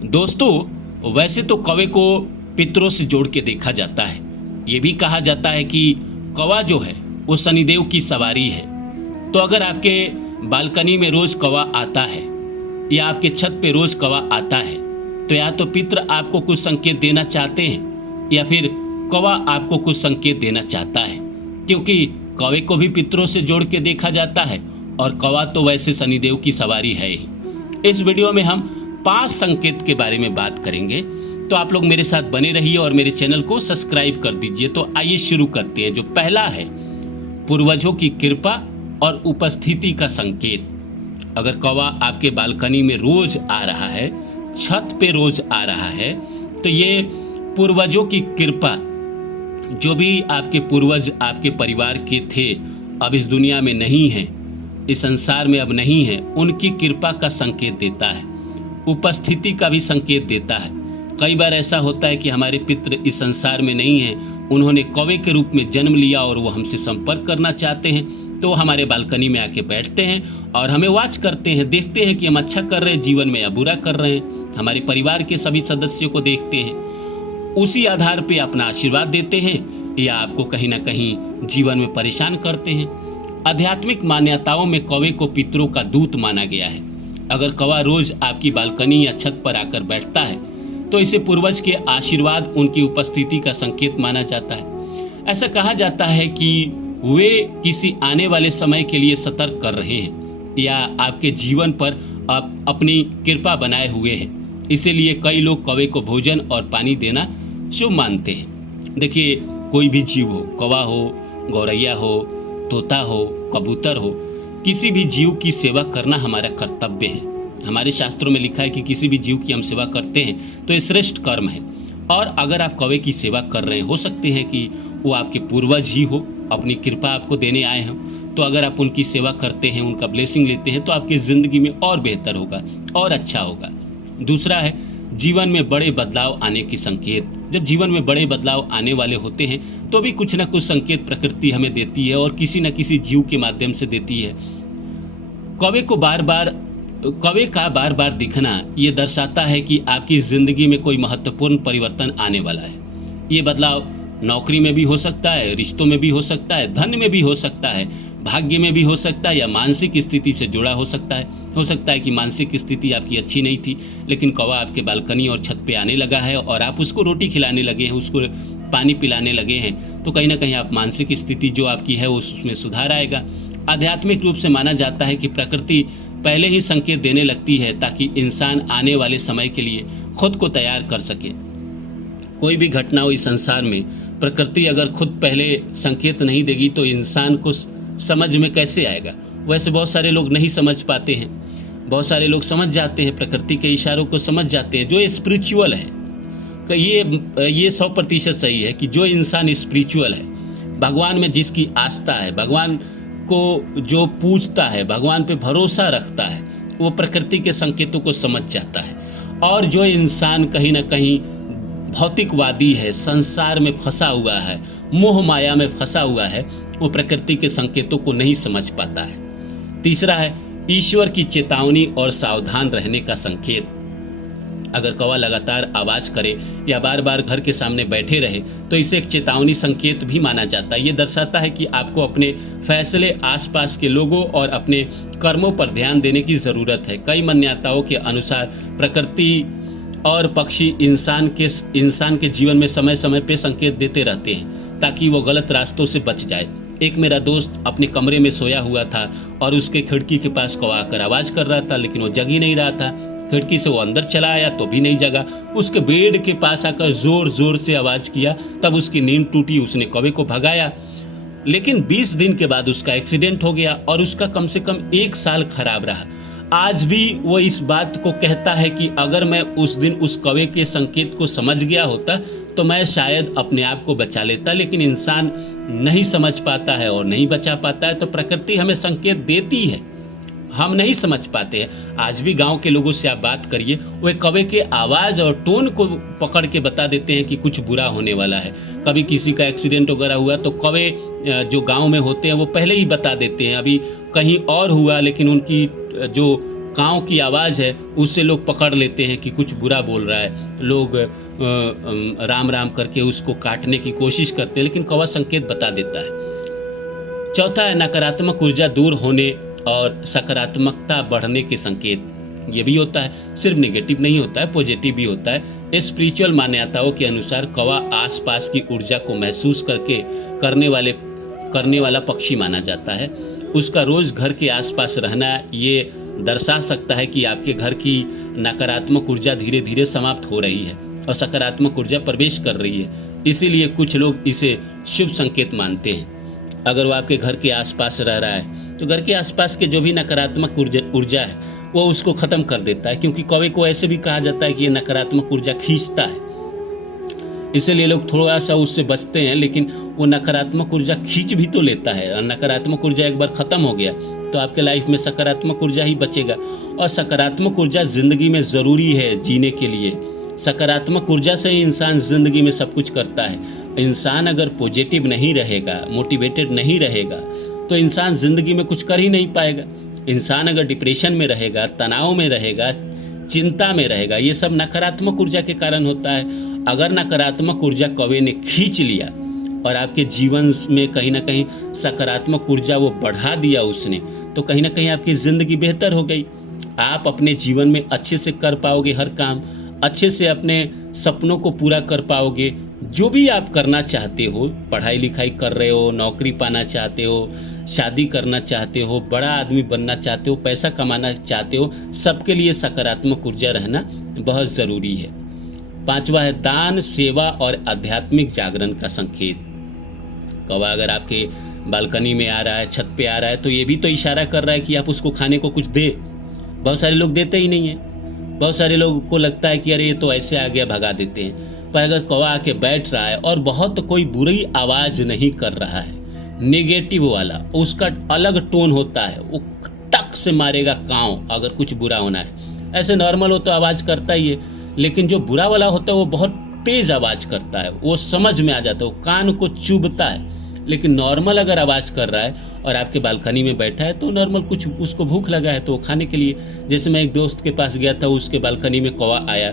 दोस्तों, वैसे तो कौवे को पितरों से जोड़ के देखा जाता है। ये भी कहा जाता है कि कौवा जो है वो शनिदेव की सवारी है। तो अगर आपके बालकनी में रोज कौवा आता है या आपके छत पे रोज कौवा आता है तो या तो पितर आपको कुछ संकेत देना चाहते हैं या फिर कौवा आपको कुछ संकेत देना चाहता है, क्योंकि कौवे को भी पितरों से जोड़ के देखा जाता है और कौवा तो वैसे शनिदेव की सवारी है ही। इस वीडियो में हम 5 संकेत के बारे में बात करेंगे, तो आप लोग मेरे साथ बने रहिए और मेरे चैनल को सब्सक्राइब कर दीजिए। तो आइए शुरू करते हैं। जो पहला है, पूर्वजों की कृपा और उपस्थिति का संकेत। अगर कौवा आपके बालकनी में रोज आ रहा है, छत पे रोज आ रहा है, तो ये पूर्वजों की कृपा, जो भी आपके पूर्वज आपके परिवार के थे अब इस दुनिया में नहीं हैं, इस संसार में अब नहीं है, उनकी कृपा का संकेत देता है। उपस्थिति का भी संकेत देता है। कई बार ऐसा होता है कि हमारे पितृ इस संसार में नहीं हैं, उन्होंने कौवे के रूप में जन्म लिया और वो हमसे संपर्क करना चाहते हैं, तो हमारे बालकनी में आके बैठते हैं और हमें वॉच करते हैं, देखते हैं कि हम अच्छा कर रहे हैं जीवन में या बुरा कर रहे हैं। हमारे परिवार के सभी सदस्यों को देखते हैं, उसी आधार पे अपना आशीर्वाद देते हैं या आपको कहीं ना कहीं जीवन में परेशान करते हैं। आध्यात्मिक मान्यताओं में कौवे को पितरों का दूत माना गया है। अगर कौवा रोज आपकी बालकनी या छत पर आकर बैठता है तो इसे पूर्वज के आशीर्वाद, उनकी उपस्थिति का संकेत माना जाता है। ऐसा कहा जाता है कि वे किसी आने वाले समय के लिए सतर्क कर रहे हैं या आपके जीवन पर अपनी कृपा बनाए हुए हैं। इसीलिए कई लोग कौवे को भोजन और पानी देना शुभ मानते हैं। देखिए, कोई भी जीव हो, कौवा हो, गौरैया हो, तोता हो, कबूतर हो, किसी भी जीव की सेवा करना हमारा कर्तव्य है। हमारे शास्त्रों में लिखा है कि किसी भी जीव की हम सेवा करते हैं तो ये श्रेष्ठ कर्म है। और अगर आप कौवे की सेवा कर रहे हैं, हो सकते हैं कि वो आपके पूर्वज ही हो, अपनी कृपा आपको देने आए हों, तो अगर आप उनकी सेवा करते हैं, उनका ब्लेसिंग लेते हैं, तो आपकी ज़िंदगी में और बेहतर होगा और अच्छा होगा। दूसरा है, जीवन में बड़े बदलाव आने के संकेत। जब जीवन में बड़े बदलाव आने वाले होते हैं तो भी कुछ ना कुछ संकेत प्रकृति हमें देती है और किसी न किसी जीव के माध्यम से देती है। कौवे का बार बार दिखना ये दर्शाता है कि आपकी ज़िंदगी में कोई महत्वपूर्ण परिवर्तन आने वाला है। ये बदलाव नौकरी में भी हो सकता है, रिश्तों में भी हो सकता है, धन में भी हो सकता है, भाग्य में भी हो सकता है या मानसिक स्थिति से जुड़ा हो सकता है। हो सकता है कि मानसिक स्थिति आपकी अच्छी नहीं थी, लेकिन कौवा आपके बालकनी और छत पे आने लगा है और आप उसको रोटी खिलाने लगे हैं, उसको पानी पिलाने लगे हैं, तो कहीं ना कहीं आप मानसिक स्थिति जो आपकी है उसमें सुधार आएगा। आध्यात्मिक रूप से माना जाता है कि प्रकृति पहले ही संकेत देने लगती है ताकि इंसान आने वाले समय के लिए खुद को तैयार कर सके। कोई भी घटना हो इस संसार में, प्रकृति अगर खुद पहले संकेत नहीं देगी तो इंसान को समझ में कैसे आएगा। वैसे बहुत सारे लोग नहीं समझ पाते हैं, बहुत सारे लोग समझ जाते हैं, प्रकृति के इशारों को समझ जाते हैं। जो स्पिरिचुअल है, ये 100% सही है कि जो इंसान स्पिरिचुअल है, भगवान में जिसकी आस्था है, भगवान को जो पूजता है, भगवान पे भरोसा रखता है, वो प्रकृति के संकेतों को समझ जाता है। और जो इंसान कहीं ना कहीं भौतिकवादी है, संसार में फंसा हुआ है, मोह माया में फंसा हुआ है, वो प्रकृति के संकेतों को नहीं समझ पाता है। तीसरा है, ईश्वर की चेतावनी और सावधान रहने का संकेत। अगर कौवा लगातार आवाज़ करे या बार बार घर के सामने बैठे रहे तो इसे एक चेतावनी संकेत भी माना जाता है। ये दर्शाता है कि आपको अपने फैसले, आसपास के लोगों और अपने कर्मों पर ध्यान देने की ज़रूरत है। कई मान्यताओं के अनुसार प्रकृति और पक्षी इंसान के जीवन में समय समय पे संकेत देते रहते हैं ताकि वो गलत रास्तों से बच जाए। एक मेरा दोस्त अपने कमरे में सोया हुआ था और उसके खिड़की के पास कौवा आकर आवाज़ कर रहा था, लेकिन वो जग ही नहीं रहा था। खिड़की से वो अंदर चला आया तो भी नहीं जगा। उसके बेड के पास आकर ज़ोर ज़ोर से आवाज़ किया, तब उसकी नींद टूटी। उसने कौवे को भगाया, लेकिन 20 दिन के बाद उसका एक्सीडेंट हो गया और उसका कम से कम 1 साल खराब रहा। आज भी वो इस बात को कहता है कि अगर मैं उस दिन उस कौवे के संकेत को समझ गया होता तो मैं शायद अपने आप को बचा लेता, लेकिन इंसान नहीं समझ पाता है और नहीं बचा पाता है। तो प्रकृति हमें संकेत देती है, हम नहीं समझ पाते हैं। आज भी गांव के लोगों से आप बात करिए, वो कौवे के आवाज़ और टोन को पकड़ के बता देते हैं कि कुछ बुरा होने वाला है। कभी किसी का एक्सीडेंट वगैरह हुआ तो कौवे जो गांव में होते हैं वो पहले ही बता देते हैं। अभी कहीं और हुआ, लेकिन उनकी जो काँव की आवाज़ है उससे लोग पकड़ लेते हैं कि कुछ बुरा बोल रहा है, लोग राम राम करके उसको काटने की कोशिश करते हैं, लेकिन कौवा संकेत बता देता है। चौथा है नकारात्मक ऊर्जा दूर होने और सकारात्मकता बढ़ने के संकेत। ये भी होता है, सिर्फ नेगेटिव नहीं होता है, पॉजिटिव भी होता है। स्पिरिचुअल मान्यताओं के अनुसार कौवा आसपास की ऊर्जा को महसूस करने वाला पक्षी माना जाता है। उसका रोज घर के आसपास रहना ये दर्शा सकता है कि आपके घर की नकारात्मक ऊर्जा धीरे धीरे समाप्त हो रही है और सकारात्मक ऊर्जा प्रवेश कर रही है। इसीलिए कुछ लोग इसे शुभ संकेत मानते हैं। अगर वो आपके घर के आसपास रह रहा है तो घर के आसपास के जो भी नकारात्मक ऊर्जा है वो उसको ख़त्म कर देता है, क्योंकि कौवे को ऐसे भी कहा जाता है कि ये नकारात्मक ऊर्जा खींचता है। इसलिए लोग थोड़ा सा उससे बचते हैं, लेकिन वो नकारात्मक ऊर्जा खींच भी तो लेता है। और नकारात्मक ऊर्जा एक बार ख़त्म हो गया तो आपके लाइफ में सकारात्मक ऊर्जा ही बचेगा। और सकारात्मक ऊर्जा ज़िंदगी में ज़रूरी है जीने के लिए। सकारात्मक ऊर्जा से ही इंसान ज़िंदगी में सब कुछ करता है। इंसान अगर पॉजिटिव नहीं रहेगा, मोटिवेटेड नहीं रहेगा, तो इंसान ज़िंदगी में कुछ कर ही नहीं पाएगा। इंसान अगर डिप्रेशन में रहेगा, तनाव में रहेगा, चिंता में रहेगा, ये सब नकारात्मक ऊर्जा के कारण होता है। अगर नकारात्मक ऊर्जा कौवे ने खींच लिया और आपके जीवन में कहीं ना कहीं सकारात्मक ऊर्जा वो बढ़ा दिया उसने, तो कहीं ना कहीं आपकी ज़िंदगी बेहतर हो गई। आप अपने जीवन में अच्छे से कर पाओगे हर काम, अच्छे से अपने सपनों को पूरा कर पाओगे। जो भी आप करना चाहते हो, पढ़ाई लिखाई कर रहे हो, नौकरी पाना चाहते हो, शादी करना चाहते हो, बड़ा आदमी बनना चाहते हो, पैसा कमाना चाहते हो, सबके लिए सकारात्मक ऊर्जा रहना बहुत ज़रूरी है। पांचवा है दान, सेवा और आध्यात्मिक जागरण का संकेत। कौवा अगर आपके बालकनी में आ रहा है, छत पे आ रहा है, तो ये भी तो इशारा कर रहा है कि आप उसको खाने को कुछ दे। बहुत सारे लोग देते ही नहीं हैं। बहुत सारे लोगों को लगता है कि अरे ये तो ऐसे आ गया, भगा देते हैं। पर अगर कौवा आके बैठ रहा है और बहुत कोई बुरी आवाज़ नहीं कर रहा है, नेगेटिव वाला, उसका अलग टोन होता है, वो टक से मारेगा काँव अगर कुछ बुरा होना है। ऐसे नॉर्मल हो तो आवाज़ करता ही है, लेकिन जो बुरा वाला होता है वो बहुत तेज़ आवाज़ करता है, वो समझ में आ जाता है, वो कान को चुभता है। लेकिन नॉर्मल अगर आवाज़ कर रहा है और आपके बालकनी में बैठा है तो नॉर्मल कुछ उसको भूख लगा है तो वो खाने के लिए, जैसे मैं एक दोस्त के पास गया था, उसके बालकनी में कौवा आया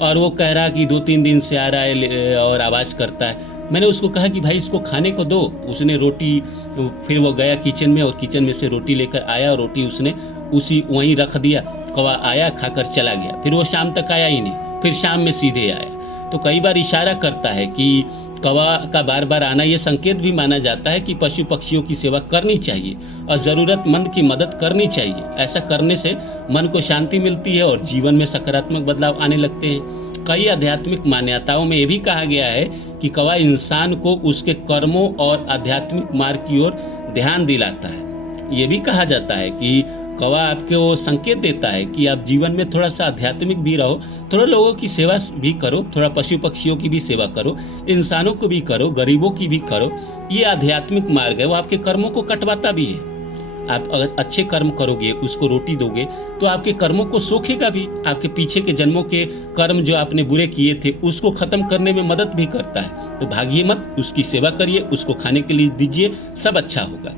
और वो कह रहा कि 2-3 दिन से आ रहा है और आवाज़ करता है। मैंने उसको कहा कि भाई इसको खाने को दो। उसने रोटी, फिर वो गया किचन में और किचन में से रोटी लेकर आया और रोटी उसने वहीं रख दिया। कौवा आया, खाकर चला गया। फिर वो शाम तक आया ही नहीं, फिर शाम में सीधे आया। तो कई बार इशारा करता है कि कौवा का बार बार आना ये संकेत भी माना जाता है कि पशु पक्षियों की सेवा करनी चाहिए और ज़रूरतमंद की मदद करनी चाहिए। ऐसा करने से मन को शांति मिलती है और जीवन में सकारात्मक बदलाव आने लगते हैं। कई आध्यात्मिक मान्यताओं में ये भी कहा गया है कि कौवा इंसान को उसके कर्मों और आध्यात्मिक मार्ग की ओर ध्यान दिलाता है। ये भी कहा जाता है कि कौवा आपको संकेत देता है कि आप जीवन में थोड़ा सा आध्यात्मिक भी रहो, थोड़ा लोगों की सेवा भी करो, थोड़ा पशु पक्षियों की भी सेवा करो, इंसानों को भी करो, गरीबों की भी करो। ये आध्यात्मिक मार्ग है, वो आपके कर्मों को कटवाता भी है। आप अगर अच्छे कर्म करोगे, उसको रोटी दोगे, तो आपके कर्मों को सोखेगा भी। आपके पीछे के जन्मों के कर्म जो आपने बुरे किए थे उसको ख़त्म करने में मदद भी करता है। तो भागिए मत, उसकी सेवा करिए, उसको खाने के लिए दीजिए, सब अच्छा होगा।